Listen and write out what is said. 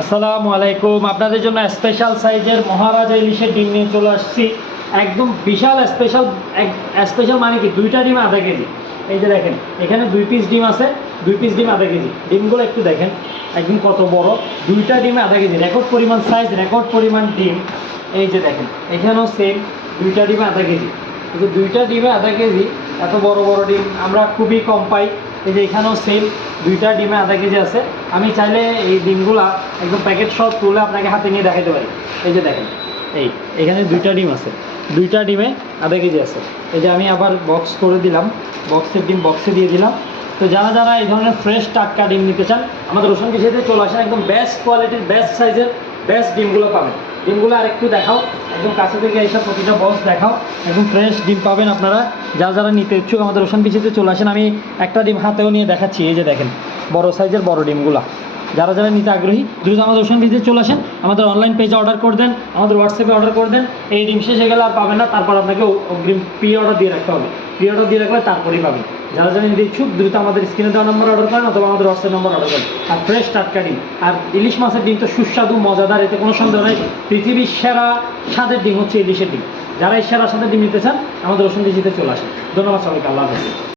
আসসালামু আলাইকুম। আপনাদের জন্য স্পেশাল সাইজের মহারাজা ইলিশের ডিম নিয়ে চলে আসছি। একদম বিশাল স্পেশাল মানে কি, দুইটা ডিম আধা কেজি। এই যে দেখেন, এখানে 2 পিস ডিম আছে, 2 পিস ডিম আধা কেজি। ডিমগুলো একটু দেখেন একদম কত বড়, দুইটা ডিমে আধা কেজি, রেকর্ড পরিমাণ সাইজ, রেকর্ড পরিমাণ ডিম। এই যে দেখেন, এখানেও সেম, দুইটা ডিমে আধা কেজি। কিন্তু দুইটা ডিমে আধা কেজি, এত বড় বড় ডিম আমরা খুবই কম পাই। এই যে এখানেও সেম, দুইটা ডিমে আধা কেজি আছে। আমি চাইলে এই ডিমগুলা একদম প্যাকেট সহ তুলে আপনাকে হাতে নিয়ে দেখাতে পারি। এই যে দেখেন, এখানে দুইটা ডিম আছে, দুইটা ডিমে আধা কেজি আছে। এই যে আমি আবার বক্স করে দিলাম, বক্সের ডিম বক্সে দিয়ে দিলাম। তো যারা যারা এই ধরনের ফ্রেশ টাটকা ডিম নিতে চান, আমাদের রোশন কৃষিতে চলে আসেন। একদম বেস্ট কোয়ালিটির, বেস্ট সাইজের, বেস্ট ডিমগুলো পাবেন। ডিমগুলো আরেকটু দেখাও, একদম কাছে থেকে এসে প্রতিটা বক্স দেখাও। একদম ফ্রেশ ডিম পাবেন আপনারা। যারা যারা নিতে ইচ্ছুক আমাদের রোশন কৃষিতে চলে আসেন। আমি একটা ডিম হাতেও নিয়ে দেখাচ্ছি। এই যে দেখেন, বড় সাইজের বড় ডিমগুলা। যারা যারা নিতে আগ্রহী দ্রুত আমাদের রোশন কৃষিতে চলে আসেন। আমাদের অনলাইন পেজে অর্ডার করে দেন, আমাদের হোয়াটসঅ্যাপে অর্ডার করে দেন। এই ডিম শেষ হয়ে গেলে আর পাবেন না, তারপর আপনাকে অগ্রিম প্রি অর্ডার দিয়ে রাখতে হবে। প্রি অর্ডার দিয়ে রাখলে তারপরেই পাবেন। যারা যারা নিতে ইচ্ছুক দ্রুত আমাদের স্ক্রিনে দেওয়া নম্বর অর্ডার করেন, অথবা আমাদের হোয়াটসঅ্যাপ নম্বর অর্ডার করেন। আর ফ্রেশ টাটকা ডিম, আর ইলিশ মাছের ডিম তো সুস্বাদু মজাদার, এতে কোনো সন্দেহ নেই। পৃথিবীর সেরা স্বাদের ডিম হচ্ছে ইলিশের ডিম। যারা এই সেরা স্বাদের ডিম নিতে চান আমাদের রোশন কৃষিতে চলে আসেন। ধন্যবাদ সবাইকে, আল্লাহ হাফেজ।